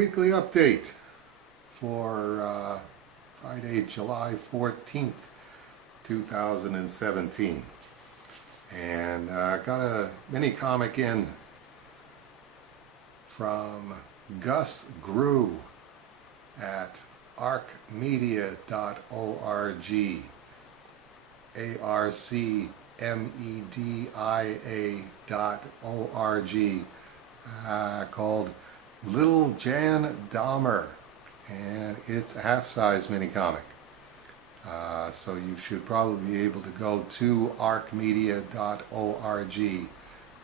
weekly update for Friday, July 14th, 2017. And got a mini comic in from Gus Grew at arcmedia.org, arcmedia.org, called Little Jan Dahmer, and it's a half-size mini comic. So you should probably be able to go to arcmedia.org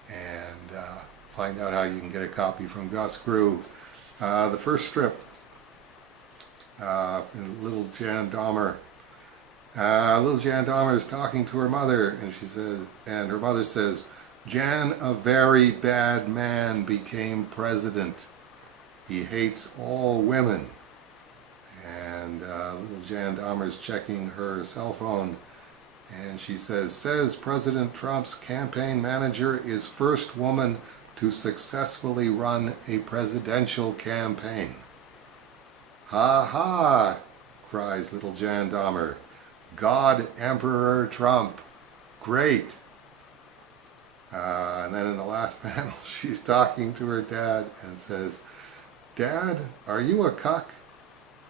and find out how you can get a copy from Gus Grew. The first strip, Little Jan Dahmer. Little Jan Dahmer is talking to her mother, and she says, and her mother says, "Jan, a very bad man, became president. He hates all women." And little Jan Dahmer is checking her cell phone, and she says President Trump's campaign manager is first woman to successfully run a presidential campaign. "Ha ha," cries little Jan Dahmer. "God Emperor Trump. Great." And then in the last panel, she's talking to her dad and says, "Dad, are you a cuck?"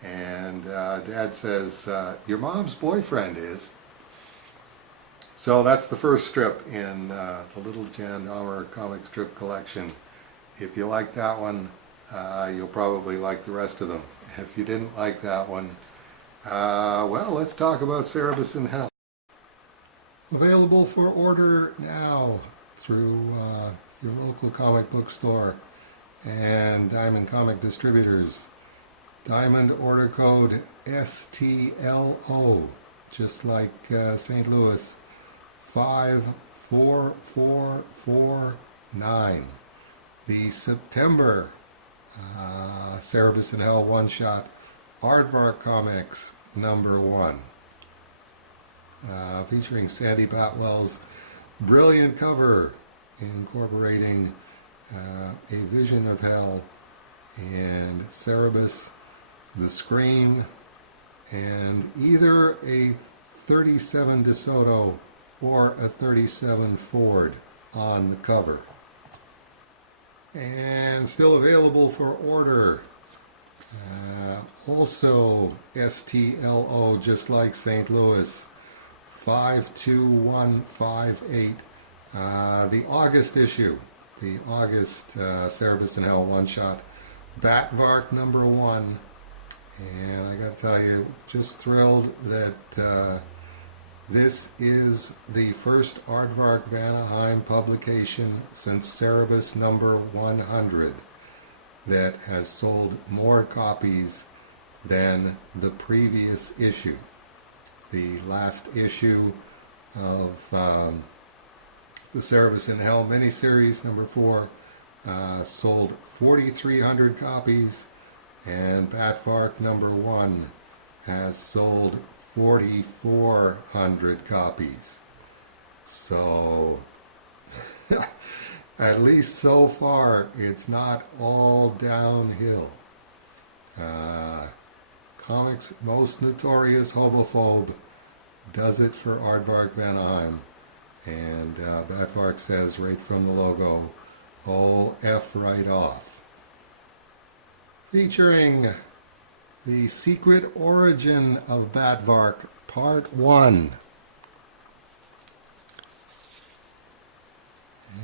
And Dad says, "Your mom's boyfriend is." So that's the first strip in the Little Jan Dahmer comic strip collection. If you like that one, you'll probably like the rest of them. If you didn't like that one, well, let's talk about Cerebus in Hell. Available for order now through your local comic book store and Diamond Comic Distributors. Diamond order code STLO, just like St. Louis, 54449. The September Cerebus in Hell one-shot Aardvark Comics #1, featuring Sandy Batwell's brilliant cover incorporating a vision of hell and Cerebus, the screen, and either a 37 DeSoto or a 37 Ford on the cover. And still available for order. Also STLO, just like St. Louis, 52158. The August issue, the August Cerebus in Hell one-shot, Batvark #1. And I got to tell you, just thrilled that this is the first Aardvark Vanaheim publication since Cerebus #100 that has sold more copies than the previous issue. The last issue of the Cerebus in Hell miniseries #4 sold 4,300 copies, and Batvark #1 has sold 4,400 copies. So at least so far, it's not all downhill. Comics' most notorious homophobe does it for Aardvark Vanaheim, and Batvark says right from the logo, "Oh, F right off." Featuring The Secret Origin of Batvark, Part 1.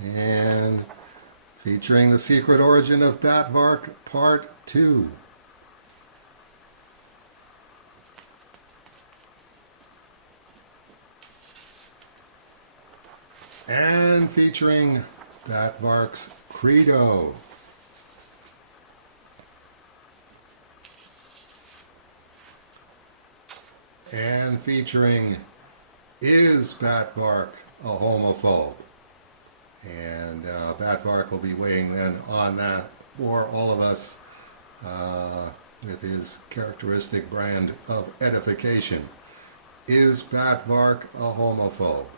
And featuring The Secret Origin of Batvark, Part 2. And featuring Batvark's Credo. And featuring Is Batvark a Homophobe? And Batvark will be weighing in on that for all of us with his characteristic brand of edification. Is Batvark a homophobe?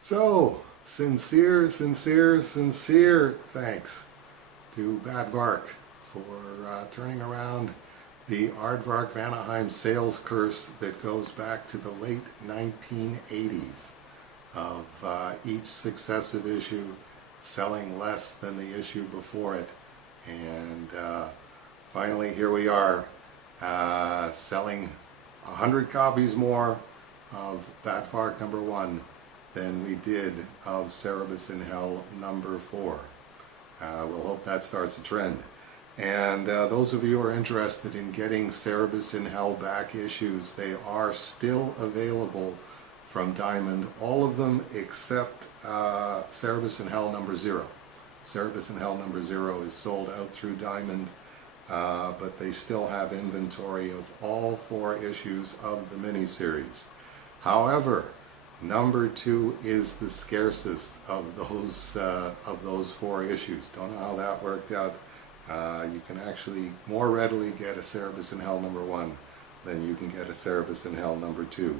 So, sincere thanks to Batvark for turning around the Aardvark Vanaheim sales curse that goes back to the late 1980s of each successive issue selling less than the issue before it. And finally here we are, selling 100 copies more of Vatvark #1 than we did of Cerebus in Hell #4. We'll hope that starts a trend. And those of you who are interested in getting Cerebus in Hell back issues, they are still available from Diamond. All of them except Cerebus in Hell #0. Cerebus in Hell #0 is sold out through Diamond, but they still have inventory of all 4 issues of the miniseries. However, #2 is the scarcest of those 4 issues. Don't know how that worked out. You can actually more readily get a Cerebus in Hell #1 than you can get a Cerebus in Hell #2.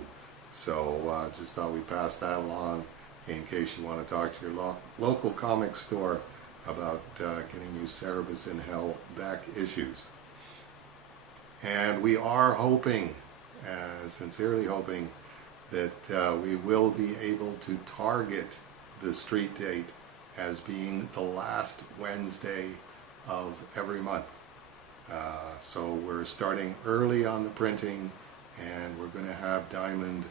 So just thought we'd pass that along in case you want to talk to your local comic store about getting you Cerebus in Hell back issues. And we are hoping, sincerely hoping, that we will be able to target the street date as being the last Wednesday of every month. So we're starting early on the printing, and we're going to have Diamond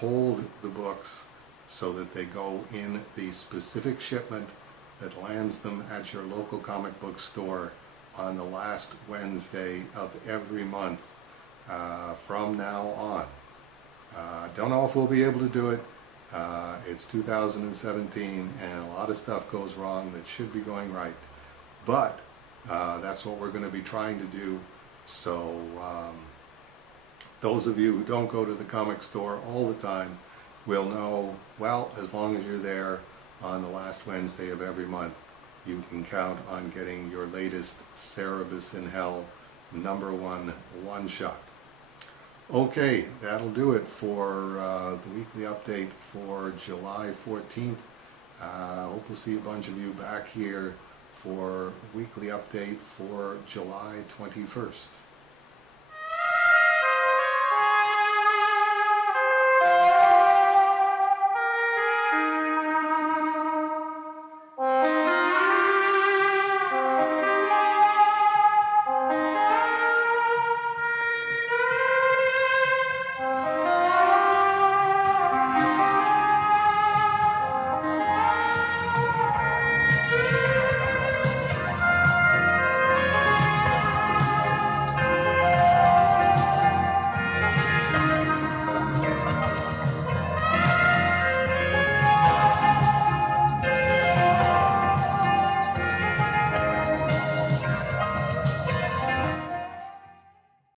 hold the books so that they go in the specific shipment that lands them at your local comic book store on the last Wednesday of every month from now on. Don't know if we'll be able to do it. It's 2017 and a lot of stuff goes wrong that should be going right, but that's what we're going to be trying to do. So those of you who don't go to the comic store all the time will know, well, as long as you're there on the last Wednesday of every month, you can count on getting your latest Cerebus in Hell #1 one-shot. Okay, that'll do it for the weekly update for July 14th. Hope we'll see a bunch of you back here for weekly update for July 21st.